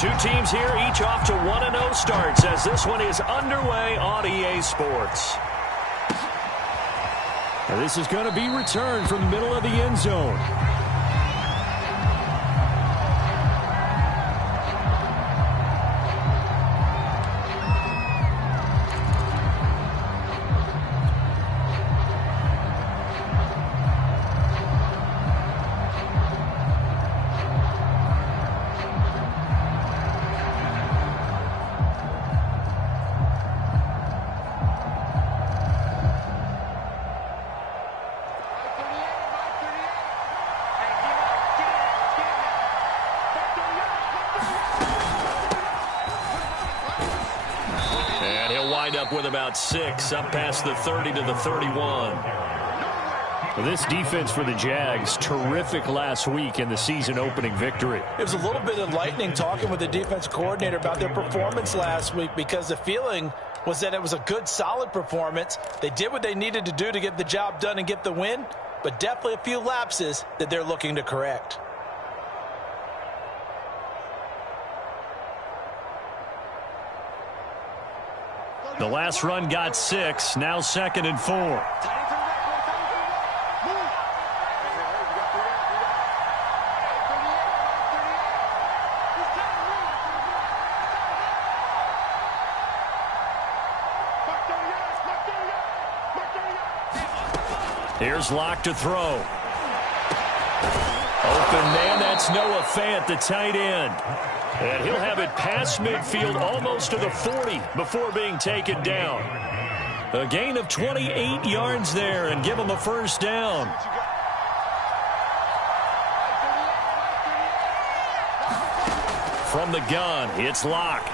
Two teams here, each off to 1-0 starts as this one is underway on EA Sports. And this is going to be returned from the middle of the end zone. Up with about 6, up past the 30 to the 31. Well, this defense for the Jags, terrific last week in the season-opening victory. It was a little bit enlightening talking with the defense coordinator about their performance last week because the feeling was that it was a good, solid performance. They did what they needed to do to get the job done and get the win, but definitely a few lapses that they're looking to correct. The last run got 6, now 2nd and 4. Here's Locke to throw. Open man, that's Noah Fant, the tight end. And he'll have it past midfield almost to the 40 before being taken down. A gain of 28 yards there and give him a first down. From the gun, it's Locke.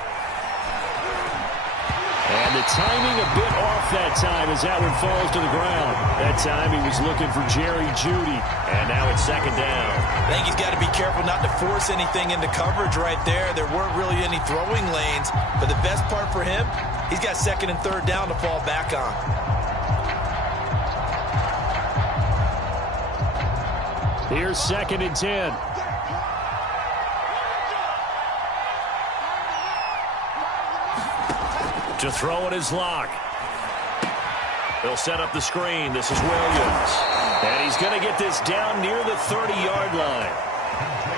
And the timing a bit off that time as that one falls to the ground. That time he was looking for Jerry Jeudy. And now it's 2nd down. I think he's got to be careful not to force anything into coverage right there. There weren't really any throwing lanes. But the best part for him, he's got 2nd and 3rd down to fall back on. Here's 2nd and 10. To throw it is Locke. He'll set up the screen. This is Williams. And he's going to get this down near the 30-yard line.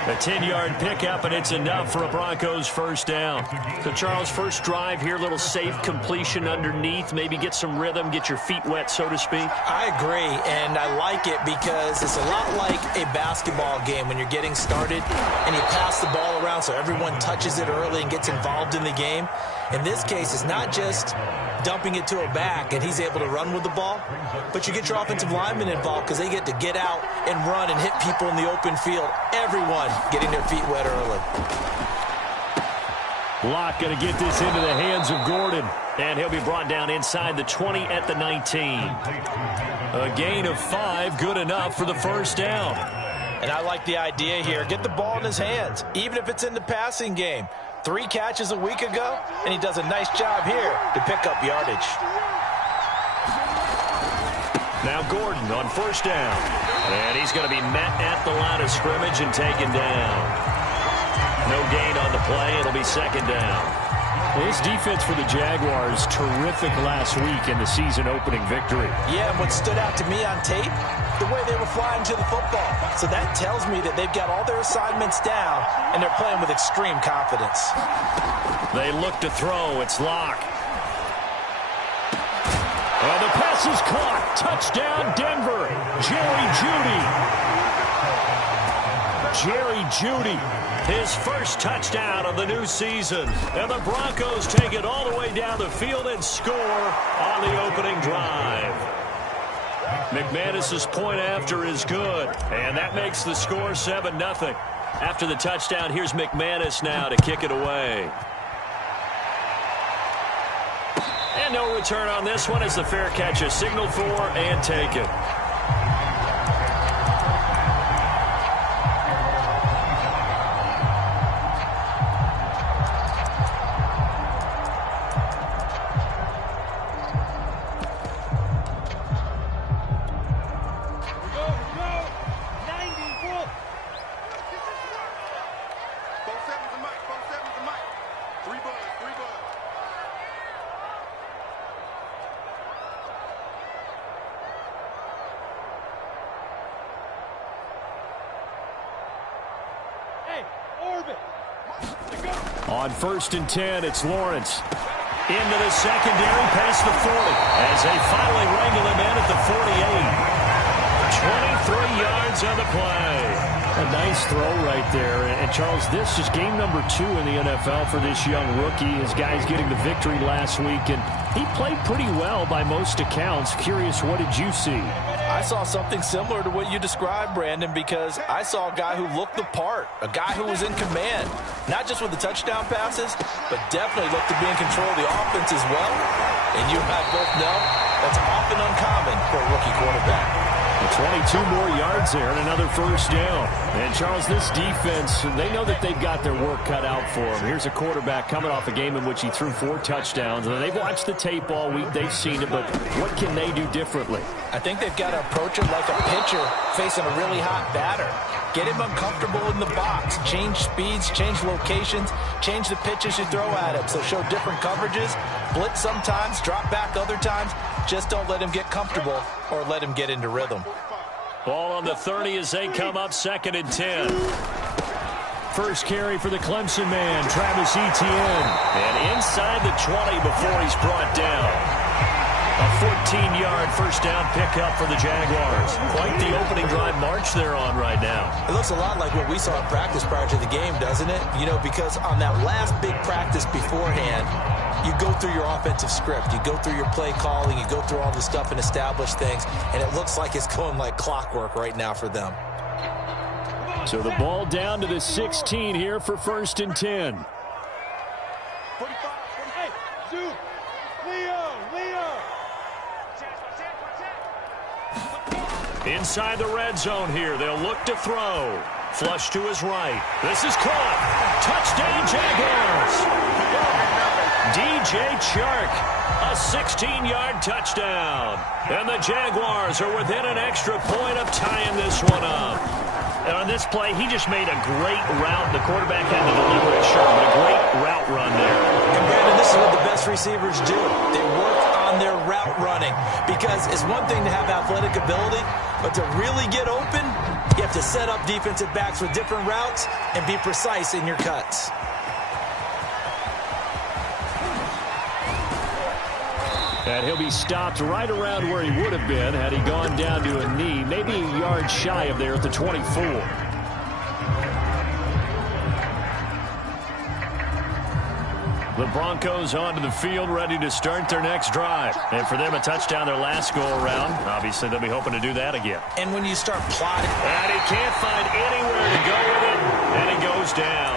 A 10-yard pickup, and it's enough for a Broncos first down. So, Charles, first drive here, little safe completion underneath. Maybe get some rhythm, get your feet wet, so to speak. I agree, and I like it because it's a lot like a basketball game when you're getting started and you pass the ball around so everyone touches it early and gets involved in the game. In this case, it's not just dumping it to a back and he's able to run with the ball, but you get your offensive linemen involved because they get to get out and run and hit people in the open field. Everyone getting their feet wet early. Locke going to get this into the hands of Gordon, and he'll be brought down inside the 20 at the 19. A gain of 5, good enough for the first down. And I like the idea here. Get the ball in his hands, even if it's in the passing game. 3 catches a week ago, and he does a nice job here to pick up yardage. Now Gordon on first down. And he's going to be met at the line of scrimmage and taken down. No gain on the play. It'll be 2nd down. Well, this defense for the Jaguars, terrific last week in the season-opening victory. Yeah, and what stood out to me on tape, the way they were flying to the football. So that tells me that they've got all their assignments down, and they're playing with extreme confidence. They look to throw. It's Locke. And the pass is caught. Touchdown, Denver. Jerry Jeudy. His first touchdown of the new season. And the Broncos take it all the way down the field and score on the opening drive. McManus's point after is good. And that makes the score 7-0. After the touchdown, here's McManus now to kick it away. And no return on this one as the fair catch is signaled for and taken. On 1st and 10, it's Lawrence. Into the secondary, past the 40, as they finally wrangle him in at the 48. 23 yards on the play. A nice throw right there. And Charles, this is game number 2 in the NFL for this young rookie. His guys getting the victory last week, and he played pretty well by most accounts. Curious, what did you see? I saw something similar to what you described, Brandon, because I saw a guy who looked the part, a guy who was in command, not just with the touchdown passes, but definitely looked to be in control of the offense as well. And you and I both know that's often uncommon for a rookie quarterback. 22 more yards there and another first down. And, Charles, this defense, they know that they've got their work cut out for them. Here's a quarterback coming off a game in which he threw 4 touchdowns. And they've watched the tape all week. They've seen it, but what can they do differently? I think they've got to approach it like a pitcher facing a really hot batter. Get him uncomfortable in the box. Change speeds, change locations, change the pitches you throw at him. So show different coverages, blitz sometimes, drop back other times. Just don't let him get comfortable or let him get into rhythm. Ball on the 30 as they come up 2nd and 10. First carry for the Clemson man, Travis Etienne. And inside the 20 before he's brought down. A 14-yard first down pickup for the Jaguars. Quite the opening drive march they're on right now. It looks a lot like what we saw in practice prior to the game, doesn't it? You know, because on that last big practice beforehand, you go through your offensive script. You go through your play calling. You go through all this stuff and establish things. And it looks like it's going like clockwork right now for them. So the ball down to the 16 here for 1st and 10. Inside the red zone here. They'll look to throw. Flush to his right. This is caught. Touchdown, Jaguars. DJ Chark. A 16-yard touchdown. And the Jaguars are within an extra point of tying this one up. And on this play, he just made a great route. The quarterback had to deliver it short, but a great route run there. And Brandon, this is what the best receivers do. They work on their route running, because it's one thing to have athletic ability, but to really get open, you have to set up defensive backs with different routes and be precise in your cuts. And he'll be stopped right around where he would have been had he gone down to a knee, maybe a yard shy of there at the 24. The Broncos onto the field, ready to start their next drive. And for them, a touchdown their last go-around. Obviously, they'll be hoping to do that again. And when you start plotting... And he can't find anywhere to go with it, and he goes down.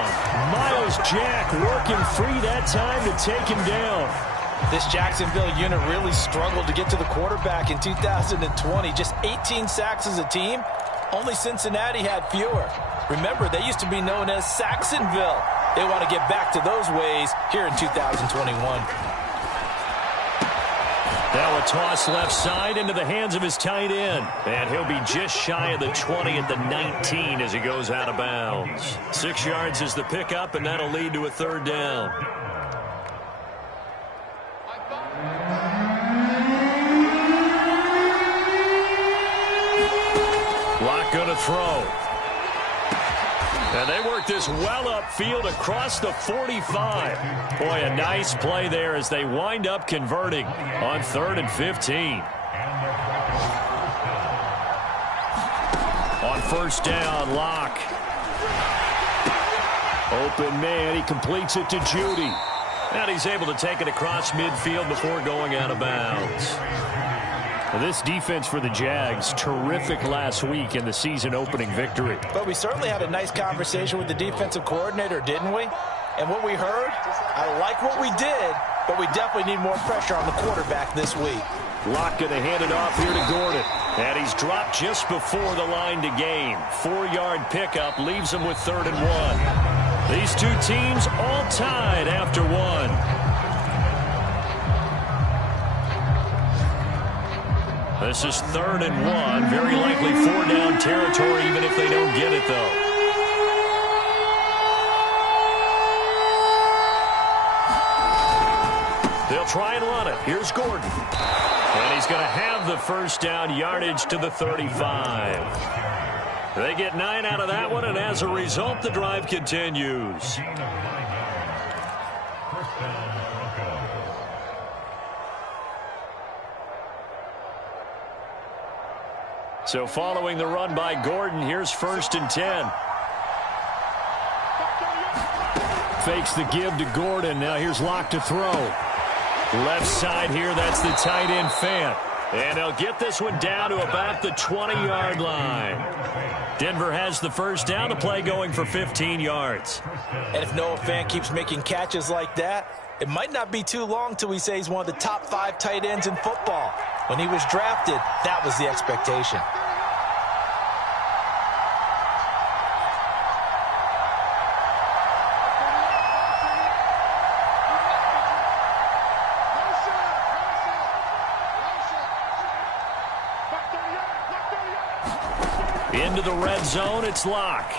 Miles Jack working free that time to take him down. This Jacksonville unit really struggled to get to the quarterback in 2020. Just 18 sacks as a team. Only Cincinnati had fewer. Remember, they used to be known as Saxonville. They want to get back to those ways here in 2021. Now a toss left side into the hands of his tight end. And he'll be just shy of the 20 at the 19 as he goes out of bounds. 6 yards is the pickup, and that'll lead to a 3rd down. Lock going to throw. And they work this well upfield across the 45. Boy, a nice play there as they wind up converting on 3rd and 15. On 1st down, Lock. Open man, he completes it to Judy. And he's able to take it across midfield before going out of bounds. Well, this defense for the Jags, terrific last week in the season-opening victory. But we certainly had a nice conversation with the defensive coordinator, didn't we? And what we heard, I like what we did, but we definitely need more pressure on the quarterback this week. Lock going to hand it off here to Gordon. And he's dropped just before the line to gain. 4-yard pickup leaves him with 3rd and 1. These two teams all tied after 1. This is 3rd and 1. Very likely 4-down territory, even if they don't get it, though. try and run it. Here's Gordon. And he's going to have the first down, yardage to the 35. They get 9 out of that one, and as a result, the drive continues. So following the run by Gordon, here's 1st and 10. Fakes the give to Gordon. Now here's Locke to throw. Left side here, that's the tight end Fant. And they'll get this one down to about the 20-yard line. Denver has the first down, the play going for 15 yards. And if Noah Fant keeps making catches like that, it might not be too long till we say he's one of the top 5 tight ends in football. When he was drafted, that was the expectation. Into the red zone, it's Locke.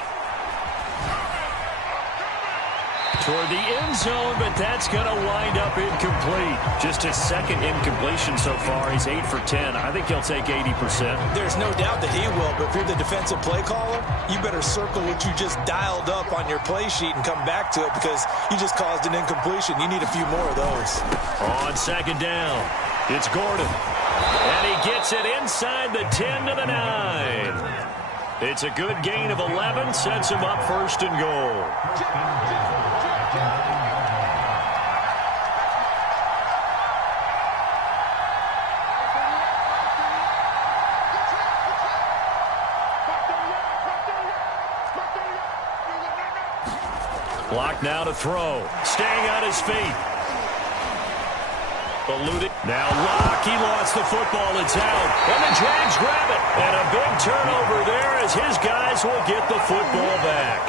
Toward the end zone, but that's going to wind up incomplete. Just his 2nd incompletion so far. He's 8 for 10. I think he'll take 80%. There's no doubt that he will, but if you're the defensive play caller, you better circle what you just dialed up on your play sheet and come back to it because you just caused an incompletion. You need a few more of those. On 2nd down, it's Gordon. And he gets it inside the 10 to the 9. It's a good gain of 11, sets him up 1st and goal. Block now to throw. Staying on his feet. Eluded. Now Locke, he lost the football. It's out. And the Jags grab it. And a big turnover there as his guys will get the football back.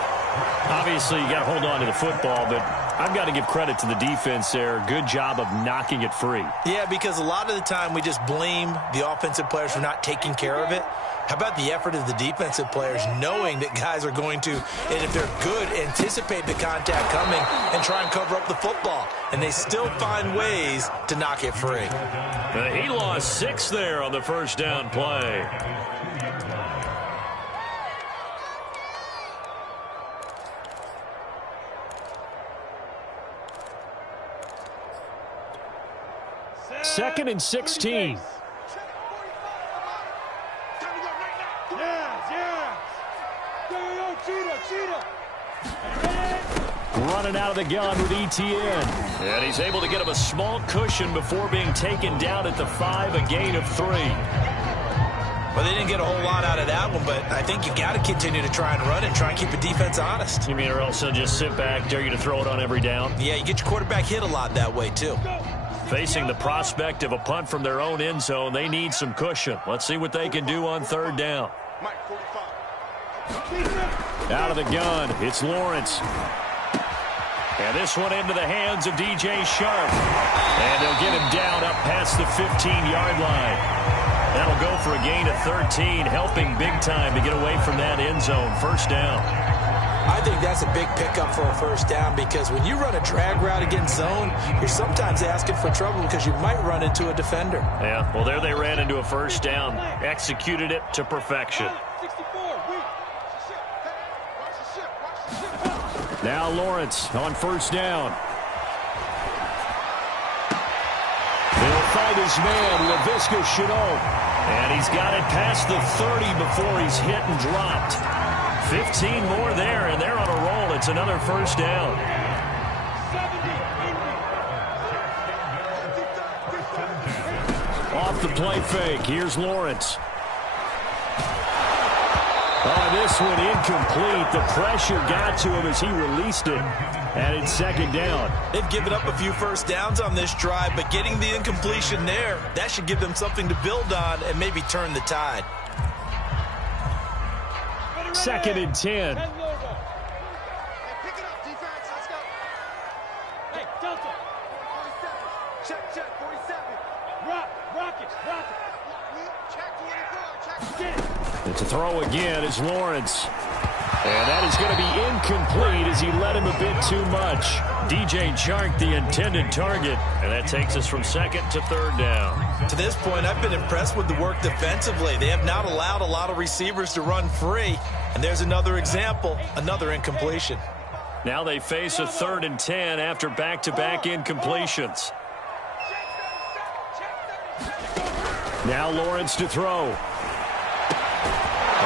Obviously, you got to hold on to the football, but I've got to give credit to the defense there. Good job of knocking it free. Yeah, because a lot of the time we just blame the offensive players for not taking care of it. How about the effort of the defensive players knowing that guys are going to, and if they're good, anticipate the contact coming and try and cover up the football. And they still find ways to knock it free. He lost 6 there on the first down play. Second and 16. Running out of the gun with ETN. And he's able to get him a small cushion before being taken down at the 5, a gain of 3. Well, they didn't get a whole lot out of that one, but I think you got to continue to try and run and try and keep the defense honest. You mean, or else they'll just sit back, dare you to throw it on every down? Yeah, you get your quarterback hit a lot that way, too. Facing the prospect of a punt from their own end zone, they need some cushion. Let's see what they can do on 3rd down. Out of the gun, it's Lawrence. And this one into the hands of DJ Sharp. And they'll get him down up past the 15-yard line. That'll go for a gain of 13, helping big time to get away from that end zone. 1st down. I think that's a big pickup for a 1st down because when you run a drag route against zone, you're sometimes asking for trouble because you might run into a defender. Yeah, well, there they ran into a 1st down. Executed it to perfection. Now Lawrence on 1st down. He'll find his man, Laviska Shenault. And he's got it past the 30 before he's hit and dropped. 15 more there, and they're on a roll. It's another 1st down. Off the play fake, here's Lawrence. Oh, this one incomplete. The pressure got to him as he released it. And it's 2nd down. They've given up a few 1st downs on this drive, but getting the incompletion there, that should give them something to build on and maybe turn the tide. 2nd and 10. Pick it up, defense. Let's go. Hey, Delta. 47. Check, 47. Rock it. Check 24. Check. It's a throw again. It's Lawrence. And that is going to be incomplete as he led him a bit too much. DJ Chark, the intended target, and that takes us from second to third down. To this point, I've been impressed with the work defensively. They have not allowed a lot of receivers to run free. And there's another example, another incompletion. Now they face a 3rd and 10 after back-to-back incompletions. Now Lawrence to throw. A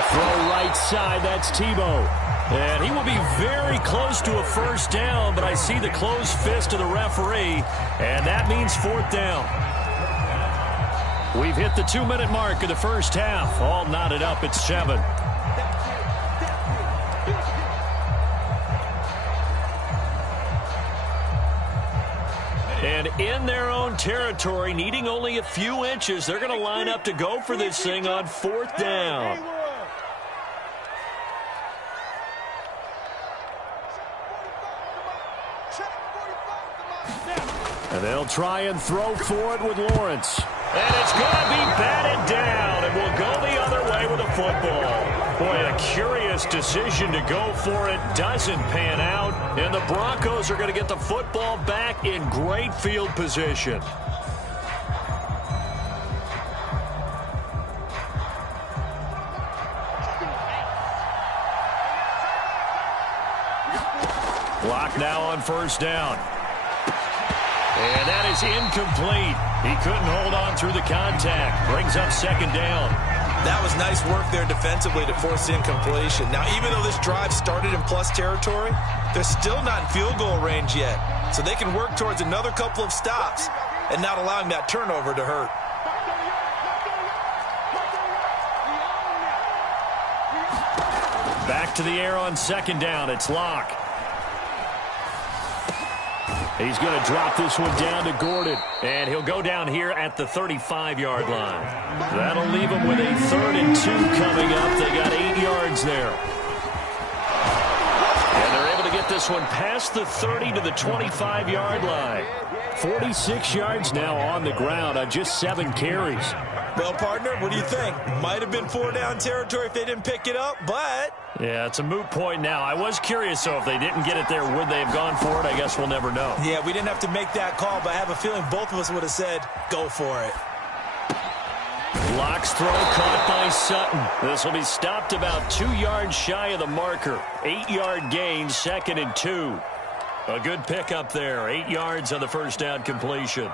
throw right side, that's Tebow. And he will be very close to a first down, but I see the closed fist of the referee, and that means 4th down. We've hit the 2-minute mark of the first half. All knotted up at 7. And in their own territory, needing only a few inches, they're going to line up to go for this thing on 4th down. And they'll try and throw for it with Lawrence. And it's going to be batted down, and will go the other way with a football. Boy, a curious decision to go for it. Doesn't pan out, and the Broncos are going to get the football back in great field position. Clock now on first down. And that is incomplete. He couldn't hold on through the contact. Brings up second down. That was nice work there defensively to force incompletion. Now, even though this drive started in plus territory, they're still not in field goal range yet. So they can work towards another couple of stops and not allowing that turnover to hurt. Back to the air on second down. It's Locke. He's going to drop this one down to Gordon. And he'll go down here at the 35-yard line. That'll leave him with a 3rd and 2 coming up. They got 8 yards there. And they're able to get this one past the 30 to the 25-yard line. 46 yards now on the ground on just 7 carries. Well, partner, what do you think? Might have been 4-down territory if they didn't pick it up, but... Yeah, it's a moot point now. I was curious, though, if they didn't get it there, would they have gone for it? I guess we'll never know. Yeah, we didn't have to make that call, but I have a feeling both of us would have said, go for it. Locke's throw caught by Sutton. This will be stopped about 2 yards shy of the marker. 8-yard gain, 2nd and 2. A good pickup there. 8 yards on the first down completion.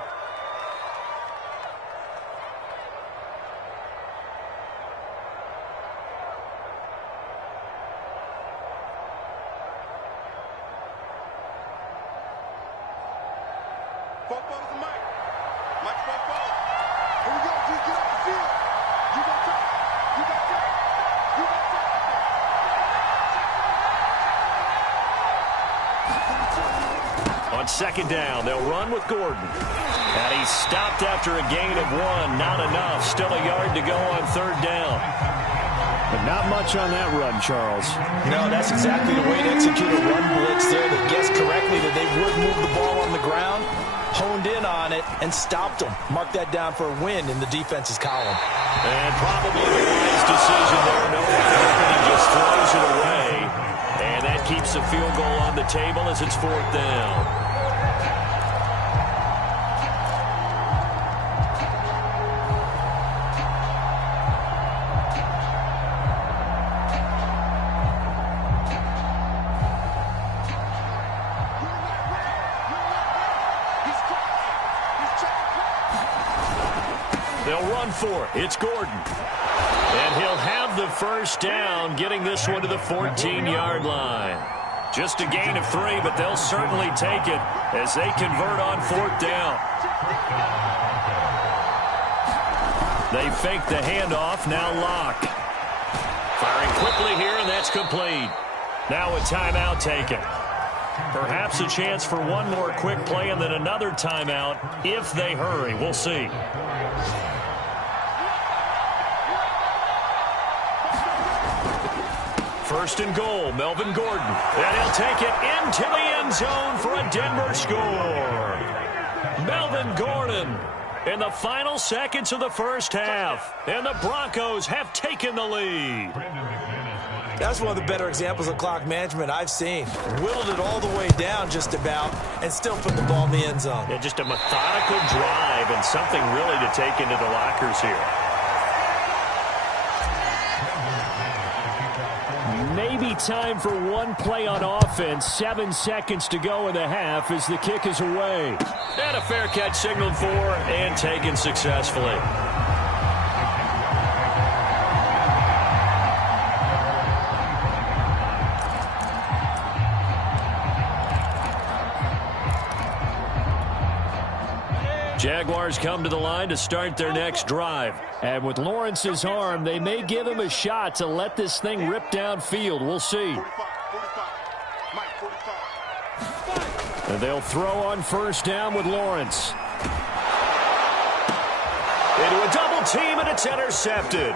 Second down, they'll run with Gordon. And he's stopped after a gain of 1. Not enough. Still a yard to go on 3rd down. But not much on that run, Charles. No, that's exactly the way to execute a run blitz there. They guessed correctly that they would move the ball on the ground, honed in on it, and stopped them. Mark that down for a win in the defense's column. And probably the wise decision there. No effort, he just throws it away. And that keeps the field goal on the table as it's 4th down. For it. It's Gordon. And he'll have the first down, getting this one to the 14-yard line. Just a gain of 3, but they'll certainly take it as they convert on 4th down. They fake the handoff. Now Locke. Firing quickly here, and that's complete. Now a timeout taken. Perhaps a chance for one more quick play and then another timeout if they hurry. We'll see. First and goal, Melvin Gordon. And he'll take it into the end zone for a Denver score. Melvin Gordon in the final seconds of the first half. And the Broncos have taken the lead. That's one of the better examples of clock management I've seen. Whittled it all the way down just about and still put the ball in the end zone. Yeah, just a methodical drive and something really to take into the lockers here. Maybe time for one play on offense. 7 seconds to go in the half as the kick is away. And a fair catch signaled for and taken successfully. Jaguars come to the line to start their next drive. And with Lawrence's arm, they may give him a shot to let this thing rip downfield. We'll see. And they'll throw on first down with Lawrence. Into a double team, and it's intercepted.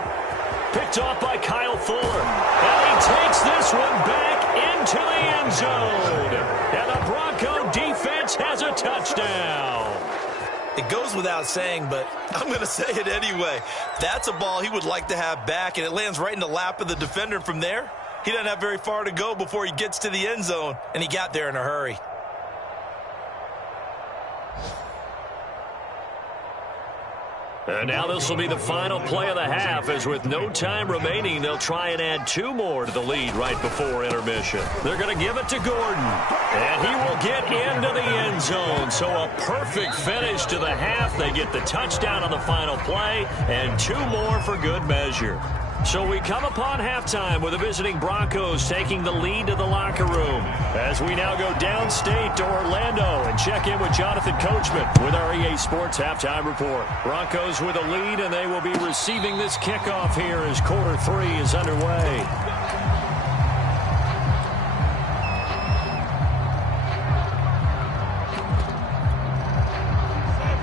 Picked off by Kyle Fuller. And he takes this one back into the end zone. And the Bronco defense has a touchdown. It goes without saying, but I'm going to say it anyway. That's a ball he would like to have back, and it lands right in the lap of the defender from there. He doesn't have very far to go before he gets to the end zone, and he got there in a hurry. And now this will be the final play of the half, as with no time remaining, they'll try and add 2 more to the lead right before intermission. They're going to give it to Gordon, and he will get into the end zone. So a perfect finish to the half. They get the touchdown on the final play, and 2 more for good measure. So we come upon halftime with the visiting Broncos taking the lead to the locker room. As we now go downstate to Orlando and check in with Jonathan Coachman with our EA Sports Halftime Report. Broncos with a lead, and they will be receiving this kickoff here as quarter 3 is underway.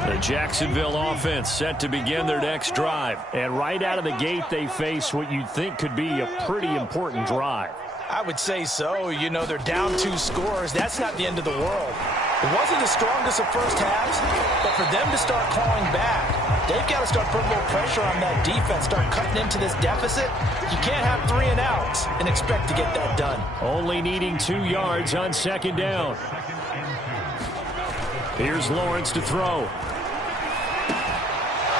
The Jacksonville offense set to begin their next drive. And right out of the gate, they face what you'd think could be a pretty important drive. I would say so. You know, they're down 2 scores. That's not the end of the world. It wasn't the strongest of first halves, but for them to start clawing back, they've got to start putting a little pressure on that defense, start cutting into this deficit. You can't have 3 and outs and expect to get that done. Only needing 2 yards on second down. Here's Lawrence to throw.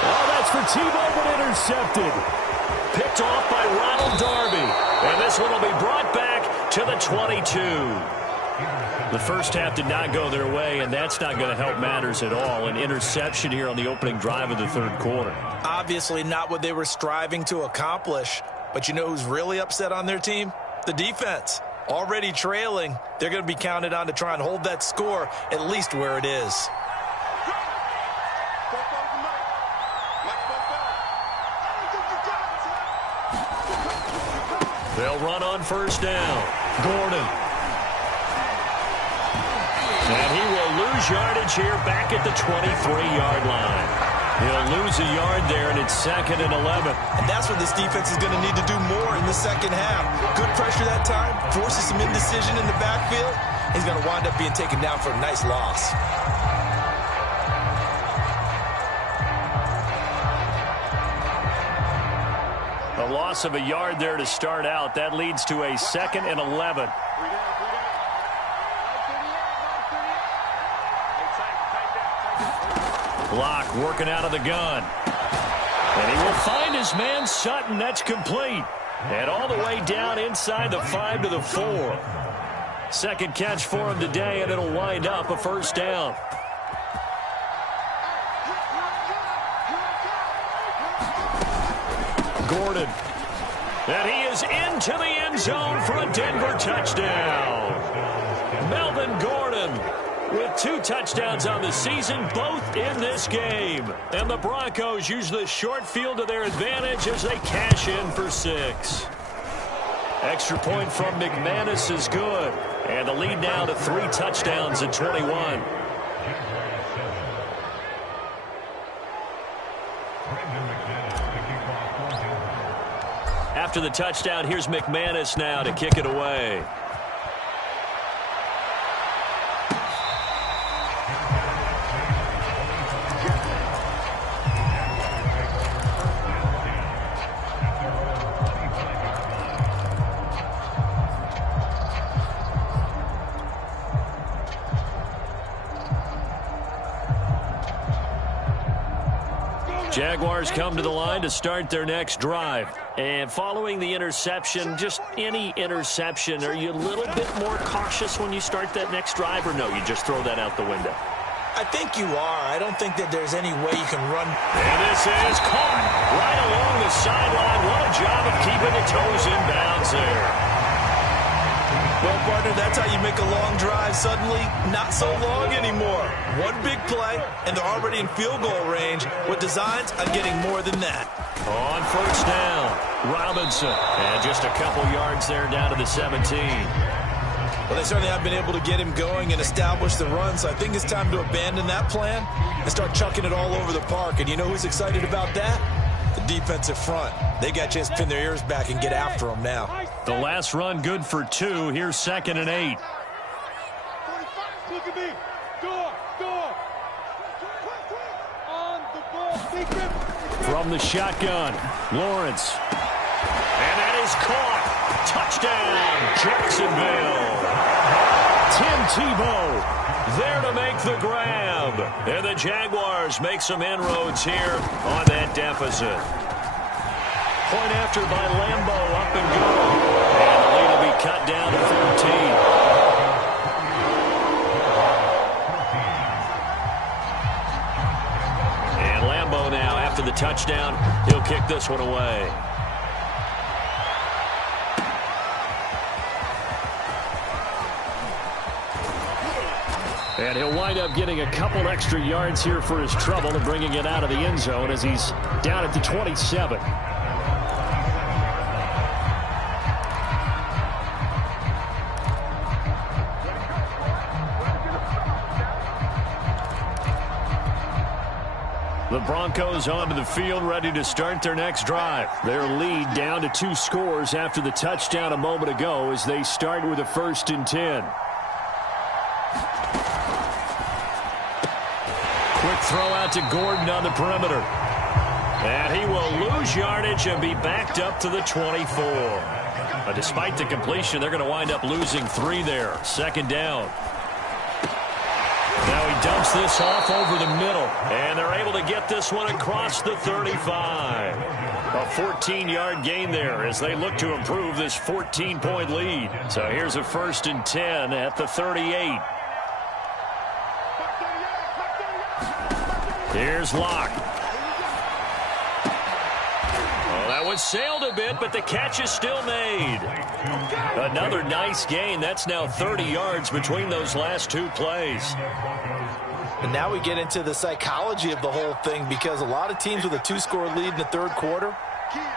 Oh, that's for Tebow, but intercepted. Picked off by Ronald Darby. And this one will be brought back to the 22. The first half did not go their way, and that's not going to help matters at all. An interception here on the opening drive of the third quarter. Obviously not what they were striving to accomplish. But you know who's really upset on their team? The defense. Already trailing. They're going to be counted on to try and hold that score at least where it is. They'll run on first down. Gordon. And he will lose yardage here back at the 23-yard line. He'll lose a yard there, and it's 2nd and 11. And that's what this defense is going to need to do more in the second half. Good pressure that time, forces some indecision in the backfield. He's going to wind up being taken down for a nice loss. A loss of a yard there to start out. That leads to a 2nd and 11. Block working out of the gun. And he will find his man Sutton. That's complete. And all the way down inside the 5 to the 4. Second catch for him today, and it'll wind up a first down. Gordon. And he is into the end zone for a Denver touchdown. Melvin Gordon with 2 touchdowns on the season, both in this game. And the Broncos use the short field to their advantage as they cash in for 6. Extra point from McManus is good. And the lead now to 3 touchdowns at 21. After the touchdown, here's McManus now to kick it away. Jaguars come to the line to start their next drive. And following the interception, just any interception, are you a little bit more cautious when you start that next drive, or no, you just throw that out the window? I think you are. I don't think that there's any way you can run. And this is caught right along the sideline. What a job of keeping the toes in bounds there. Well, partner, that's how you make a long drive suddenly not so long anymore. One big play, and they're already in field goal range with designs on getting more than that. On first down, Robinson. And just a couple yards there down to the 17. Well, they certainly have been able to get him going and establish the run, so I think it's time to abandon that plan and start chucking it all over the park. And you know who's excited about that? The defensive front. They got a chance to pin their ears back and get after him now. The last run good for 2. Here's 2nd and 8. Look at me. Go. On the ball. From the shotgun, Lawrence. And that is caught. Touchdown, Jacksonville. Tim Tebow There to make the grab. And the Jaguars make some inroads here on that deficit. Point after by Lambo, up and go. And the lead will be cut down to 14. And Lambo now, after the touchdown, he'll kick this one away. And he'll wind up getting a couple extra yards here for his trouble and bringing it out of the end zone as he's down at the 27. The Broncos onto the field, ready to start their next drive. Their lead down to 2 scores after the touchdown a moment ago as they start with a 1st and 10. Quick throw out to Gordon on the perimeter. And he will lose yardage and be backed up to the 24. But despite the completion, they're going to wind up losing 3 there. 2nd down. Now he dumps this off over the middle. And they're able to get this one across the 35. A 14-yard gain there as they look to improve this 14-point lead. So here's a 1st and 10 at the 38. Here's Locke. Oh, that one sailed a bit, but the catch is still made. Another nice gain. That's now 30 yards between those last 2 plays. And now we get into the psychology of the whole thing, because a lot of teams with a 2-score lead in the 3rd quarter,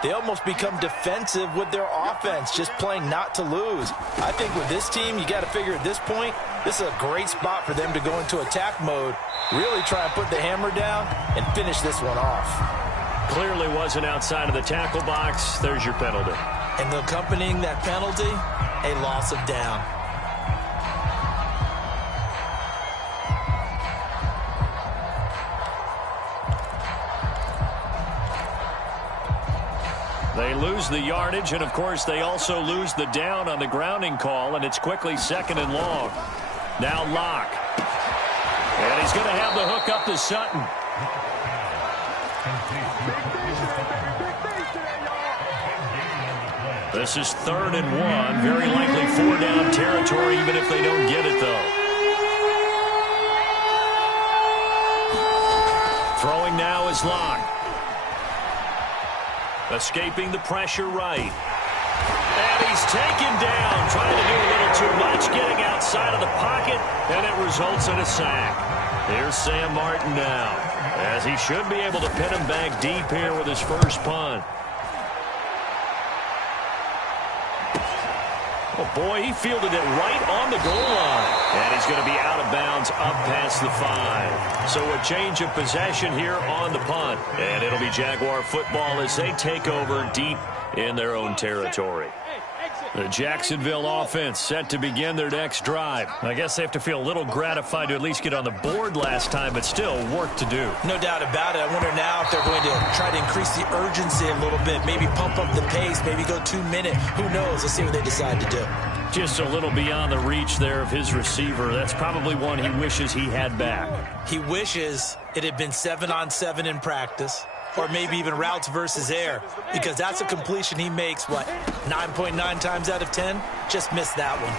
they almost become defensive with their offense, just playing not to lose. I think with this team, you got to figure at this point, this is a great spot for them to go into attack mode, really try and put the hammer down and finish this one off. Clearly wasn't outside of the tackle box. There's your penalty. And accompanying that penalty, a loss of down. They lose the yardage, and of course they also lose the down on the grounding call, and it's quickly 2nd and long. Now Locke. And he's going to have the hook up to Sutton. This is 3rd and 1. Very likely 4-down territory, even if they don't get it, though. Throwing now is Locke. Escaping the pressure right. And he's taken down, trying to do a little too much, getting outside of the pocket, and it results in a sack. Here's Sam Martin now, as he should be able to pin him back deep here with his first punt. Oh, boy, he fielded it right on the goal line. And he's going to be out of bounds up past the 5. So a change of possession here on the punt. And it'll be Jaguar football as they take over deep in their own territory. The Jacksonville offense set to begin their next drive. I guess they have to feel a little gratified to at least get on the board last time, but still work to do. No doubt about it. I wonder now if they're going to try to increase the urgency a little bit, maybe pump up the pace, maybe go 2-minute. Who knows? Let's see what they decide to do. Just a little beyond the reach there of his receiver. That's probably one he wishes he had back. He wishes it had been 7-on-7 in practice. or maybe even routes versus air, because that's a completion he makes, 9.9 times out of 10? Just missed that one.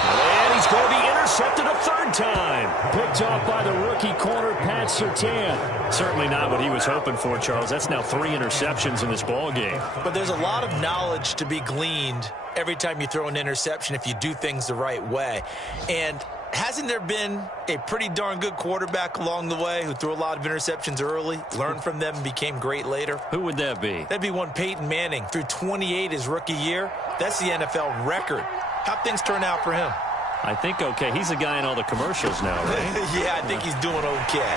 And he's going to be intercepted a third time. Picked off by the rookie corner, Pat Surtain. Certainly not what he was hoping for, Charles. That's now 3 interceptions in this ball game. But there's a lot of knowledge to be gleaned every time you throw an interception if you do things the right way. And hasn't there been a pretty darn good quarterback along the way who threw a lot of interceptions early, learned from them, and became great later? Who would that be? That'd be one Peyton Manning. Threw 28 his rookie year. That's the NFL record. How'd things turn out for him? I think okay. He's a guy in all the commercials now, right? Yeah, I think he's doing okay.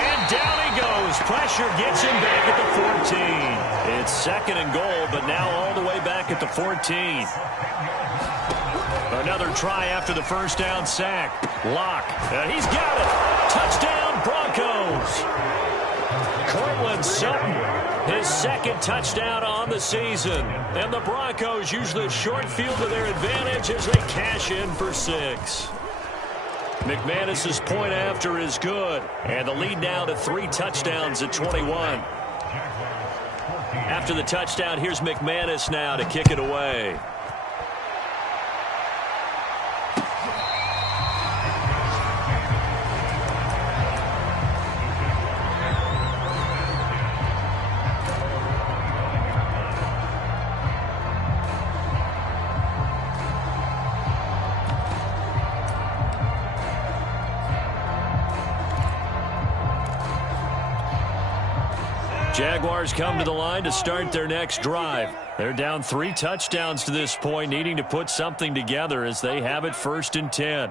And down he goes. Pressure gets him back at the 14. It's 2nd and goal, but now all the way back at the 14. Another try after the first down sack. Locke. He's got it. Touchdown, Broncos. Cortland Sutton, his 2nd touchdown on the season. And the Broncos use the short field to their advantage as they cash in for 6. McManus's point after is good. And the lead now to 3 touchdowns at 21. After the touchdown, here's McManus now to kick it away. Jaguars come to the line to start their next drive. They're down 3 touchdowns to this point, needing to put something together as they have it 1st and 10.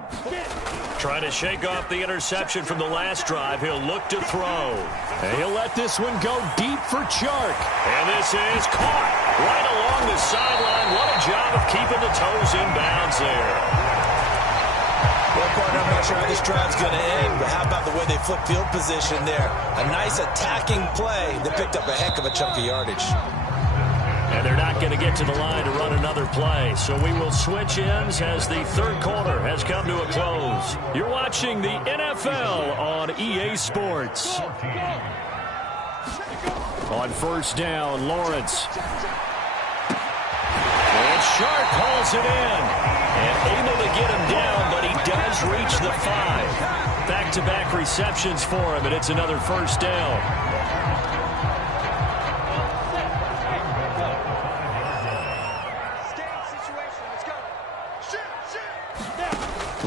Trying to shake off the interception from the last drive. He'll look to throw. And he'll let this one go deep for Chark. And this is caught right along the sideline. What a job of keeping the toes in bounds there. Well, partner, I'm not sure how this drive's going to end, but how about the way they flip field position there? A nice attacking play that picked up a heck of a chunk of yardage. And they're not going to get to the line to run another play, so we will switch ends as the 3rd quarter has come to a close. You're watching the NFL on EA Sports. On 1st down, Lawrence. And Shark hauls it in. And able to get him down, but he does reach the 5. Back-to-back receptions for him, and it's another 1st down.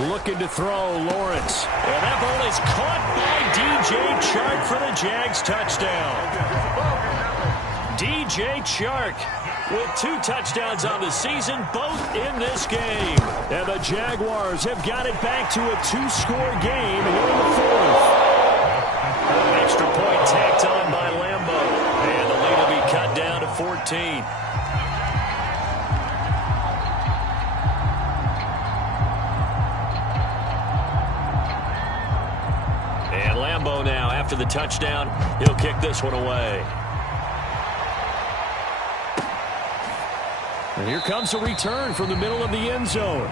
Looking to throw, Lawrence. And that ball is caught by DJ Chark for the Jags touchdown. DJ Chark with 2 touchdowns on the season, both in this game. And the Jaguars have got it back to a 2-score game here in the 4th. Extra point tacked on by Lambo. And the lead will be cut down to 14. And Lambo now, after the touchdown, he'll kick this one away. And here comes a return from the middle of the end zone.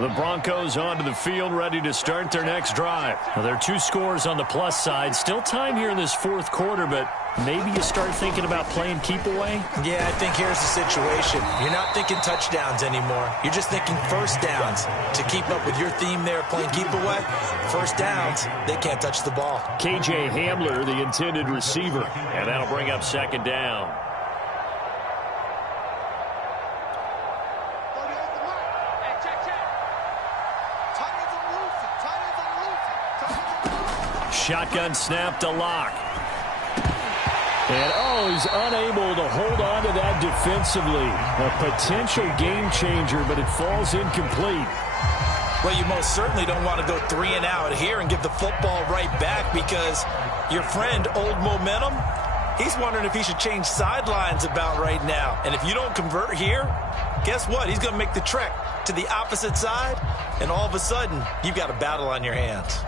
The Broncos onto the field, ready to start their next drive. Well, there are 2 scores on the plus side. Still time here in this 4th quarter, but maybe you start thinking about playing keep away? Yeah, I think here's the situation. You're not thinking touchdowns anymore. You're just thinking 1st downs. To keep up with your theme there, playing keep away, 1st downs, they can't touch the ball. KJ Hamler, the intended receiver. And that'll bring up 2nd down. Shotgun snap to Locke. And, he's unable to hold on to that defensively. A potential game changer, but it falls incomplete. Well, you most certainly don't want to go 3 and out here and give the football right back, because your friend, Old Momentum, He's wondering if he should change sidelines about right now. And if you don't convert here, guess what? He's going to make the trek to the opposite side, and all of a sudden, you've got a battle on your hands.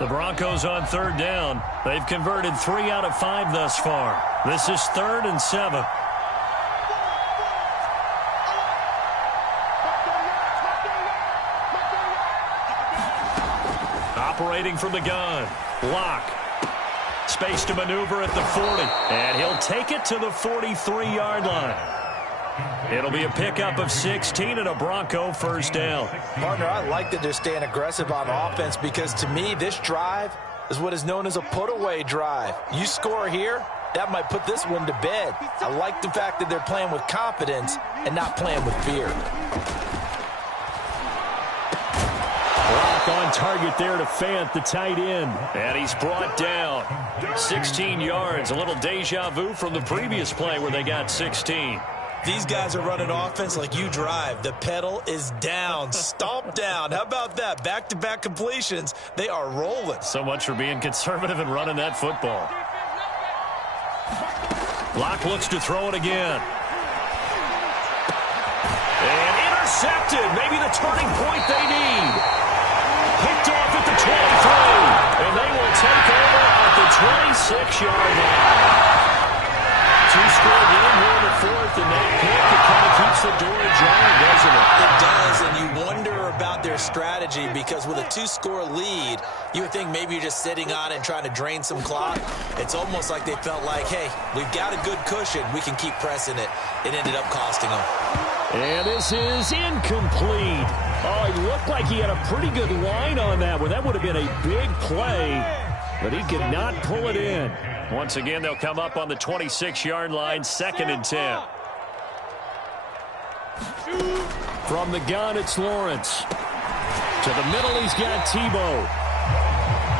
The Broncos on third down. They've converted 3 out of 5 thus far. This is 3rd and 7. Operating from the gun. Block. Space to maneuver at the 40. And he'll take it to the 43-yard line. It'll be a pickup of 16 and a Bronco first down. Partner, I like that they're staying aggressive on offense because to me, this drive is what is known as a put-away drive. You score here, that might put this one to bed. I like the fact that they're playing with confidence and not playing with fear. Block on target there to Fant, the tight end. And he's brought down. 16 yards, a little deja vu from the previous play where they got 16. These guys are running offense like you drive. The pedal is down, stomp down. How about that? Back-to-back completions. They are rolling. So much for being conservative and running that football. Locke looks to throw it again. And intercepted. Maybe the turning point they need. Picked off at the 23. And they will take over at the 26-yard line. Two-score game here in the 4th, and that pick, it kind of keeps the door ajar, doesn't it? It does, and you wonder about their strategy because with a 2-score lead, you would think maybe you're just sitting on it and trying to drain some clock. It's almost like they felt like, hey, we've got a good cushion. We can keep pressing it. It ended up costing them. And this is incomplete. Oh, it looked like he had a pretty good line on that one. That would have been a big play, but he could not pull it in. Once again, they'll come up on the 26-yard line, 2nd and 10. From the gun, it's Lawrence. To the middle, he's got Tebow.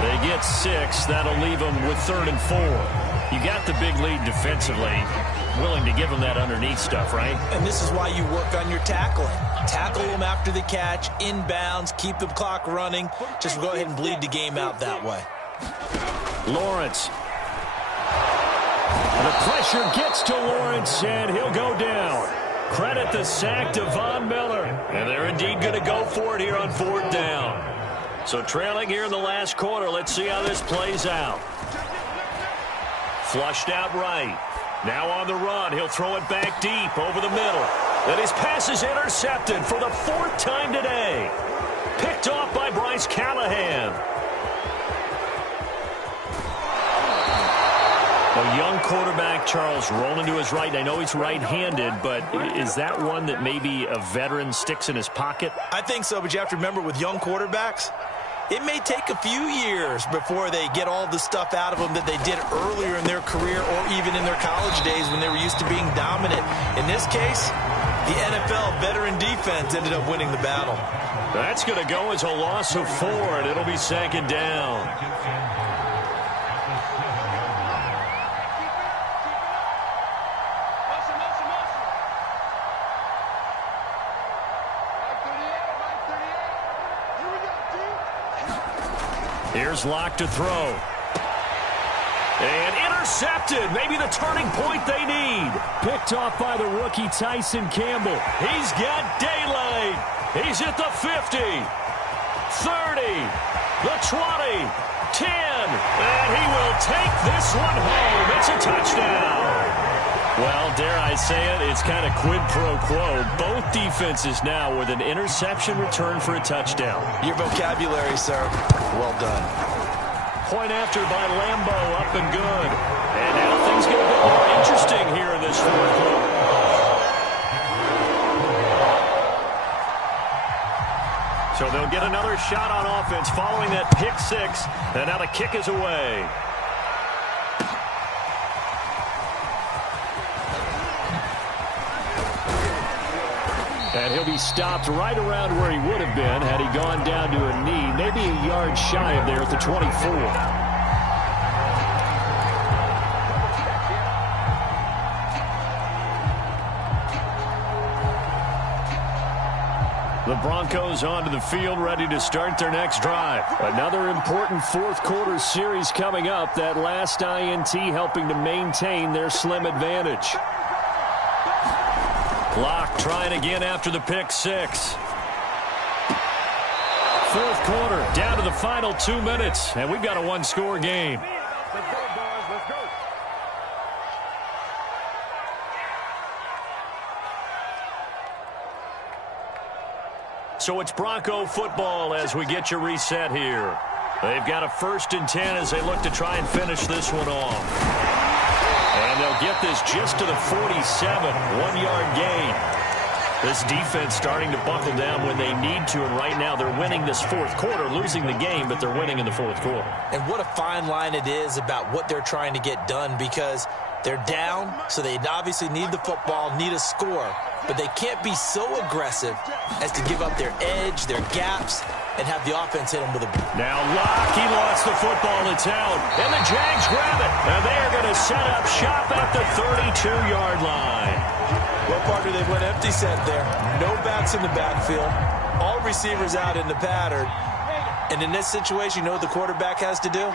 They get 6. That'll leave them with 3rd and 4. You got the big lead defensively. Willing to give them that underneath stuff, right? And this is why you work on your tackling. Tackle them after the catch, inbounds, keep the clock running. Just go ahead and bleed the game out that way. Lawrence. The pressure gets to Lawrence, and he'll go down. Credit the sack to Von Miller. And they're indeed going to go for it here on 4th down. So trailing here in the last quarter, let's see how this plays out. Flushed out right. Now on the run, he'll throw it back deep over the middle. And his pass is intercepted for the 4th time today. Picked off by Bryce Callahan. A young quarterback, Charles, rolling to his right. I know he's right-handed, but is that one that maybe a veteran sticks in his pocket? I think so, but you have to remember with young quarterbacks, it may take a few years before they get all the stuff out of them that they did earlier in their career or even in their college days when they were used to being dominant. In this case, the NFL veteran defense ended up winning the battle. That's going to go as a loss of 4, and it'll be 2nd down. Here's Locke to throw. And intercepted. Maybe the turning point they need. Picked off by the rookie Tyson Campbell. He's got daylight. He's at the 50, 30, the 20, 10. And he will take this one home. It's a touchdown. Well, dare I say it, it's kind of quid pro quo. Both defenses now with an interception return for a touchdown. Your vocabulary, sir. Well done. Point after by Lambo, up and good. And now things get a bit more interesting here in this 4th quarter. So they'll get another shot on offense following that pick 6. And now the kick is away. And he'll be stopped right around where he would have been had he gone down to a knee, maybe a yard shy of there at the 24. The Broncos onto the field, ready to start their next drive. Another important fourth-quarter series coming up. That last INT helping to maintain their slim advantage. Clock trying again after the pick six. Fourth quarter, down to the final 2 minutes, and we've got a one-score game. So it's Bronco football as we get you reset here. They've got a 1st and 10 as they look to try and finish this one off. And they'll get this just to the 47, 1-yard gain. This defense starting to buckle down when they need to, and right now they're winning this fourth quarter, losing the game, but they're winning in the fourth quarter. And what a fine line it is about what they're trying to get done, because they're down, so they obviously need the football, need a score, but they can't be so aggressive as to give up their edge, their gaps, and have the offense hit them with a... Now Locke, he lost the football, it's out, and the Jags grab it, and they are going to set up shop at the 32-yard line. Well, partner, they went empty set there. No backs in the backfield, all receivers out in the pattern, and in this situation, you know what the quarterback has to do?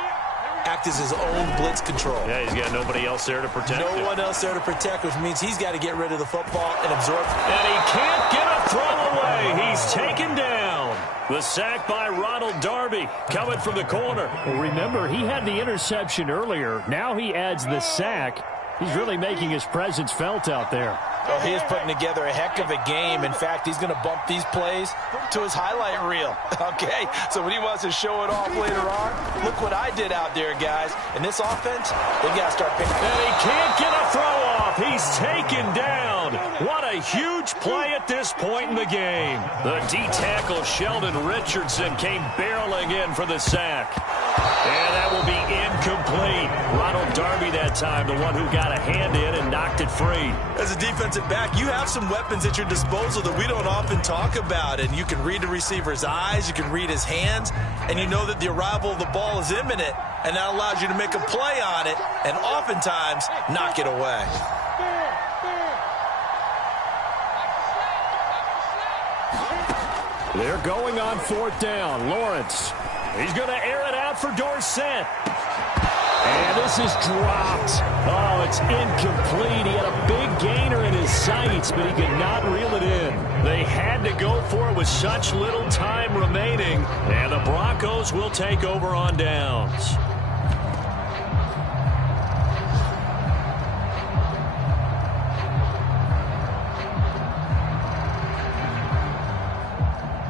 Act as his own blitz control. Yeah, he's got nobody else there to protect him. No one else there to protect, which means he's got to get rid of the football and absorb. And he can't get a throw away. He's taken down. The sack by Ronald Darby coming from the corner. Well, remember, he had the interception earlier. Now he adds the sack. He's really making his presence felt out there. Oh, he is putting together a heck of a game. In fact, he's going to bump these plays to his highlight reel. Okay, so when he wants to show it off later on, look what I did out there, guys. In this offense, they got to start picking. And he can't get a throw off. He's taken down. What a huge play at this point in the game. The D-tackle Sheldon Richardson came barreling in for the sack. And that will be incomplete. Ronald Darby that time, the one who got a hand in and knocked it free. As a defensive back, you have some weapons at your disposal that we don't often talk about. And you can read the receiver's eyes, you can read his hands, and you know that the arrival of the ball is imminent. And that allows you to make a play on it and oftentimes knock it away. They're going on 4th down. Lawrence. He's going to air it out for Dorsett. And this is dropped. Oh, it's incomplete. He had a big gainer in his sights, but he could not reel it in. They had to go for it with such little time remaining. And the Broncos will take over on downs.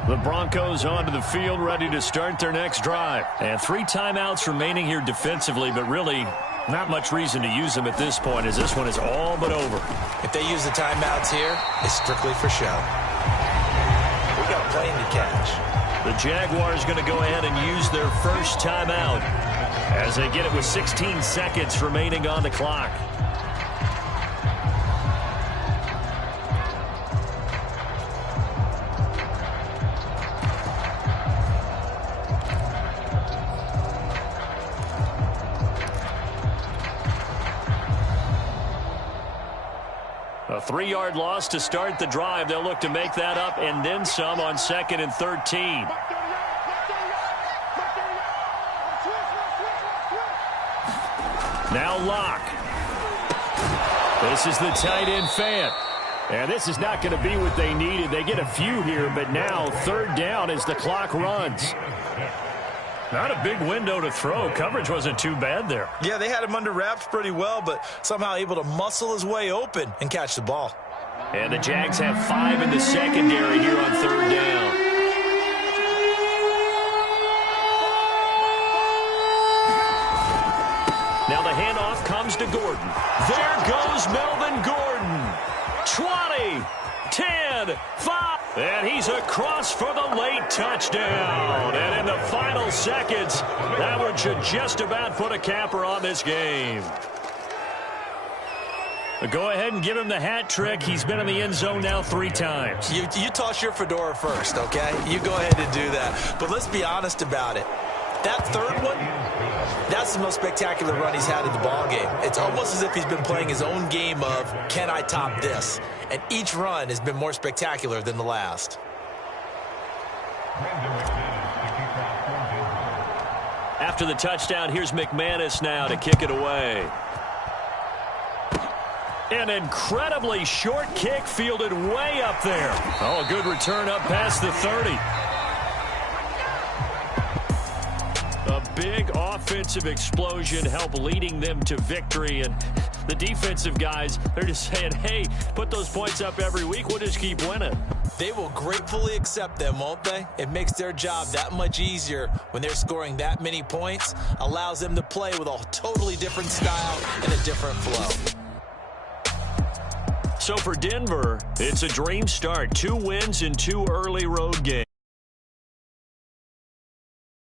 The Broncos onto the field, ready to start their next drive. And 3 timeouts remaining here defensively, but really not much reason to use them at this point, as this one is all but over. If they use the timeouts here, it's strictly for show. We got a plane to catch. The Jaguars going to go ahead and use their first timeout as they get it with 16 seconds remaining on the clock. A 3-yard loss to start the drive. They'll look to make that up and then some on 2nd and 13. Now Locke. This is the tight end Fant. And this is not going to be what they needed. They get a few here, but now 3rd down as the clock runs. Not a big window to throw. Coverage wasn't too bad there. Yeah, they had him under wraps pretty well, but somehow able to muscle his way open and catch the ball. And the Jags have 5 in the secondary here on 3rd down. Now the handoff comes to Gordon. There goes Melvin Gordon. 20, 10, 5. And he's across for the late touchdown. And in the final seconds, that one should just about put a capper on this game. Go ahead and give him the hat trick. He's been in the end zone now 3 times. You toss your fedora first, okay? You go ahead and do that. But let's be honest about it. That 3rd one, that's the most spectacular run he's had in the ballgame. It's almost as if he's been playing his own game of, can I top this? And each run has been more spectacular than the last. After the touchdown, here's McManus now to kick it away. An incredibly short kick fielded way up there. Oh, a good return up past the 30. A big offensive explosion helped leading them to victory. And the defensive guys, they're just saying, hey, put those points up every week. We'll just keep winning. They will gratefully accept them, won't they? It makes their job that much easier when they're scoring that many points. Allows them to play with a totally different style and a different flow. So for Denver, it's a dream start. 2 wins in 2 early road games.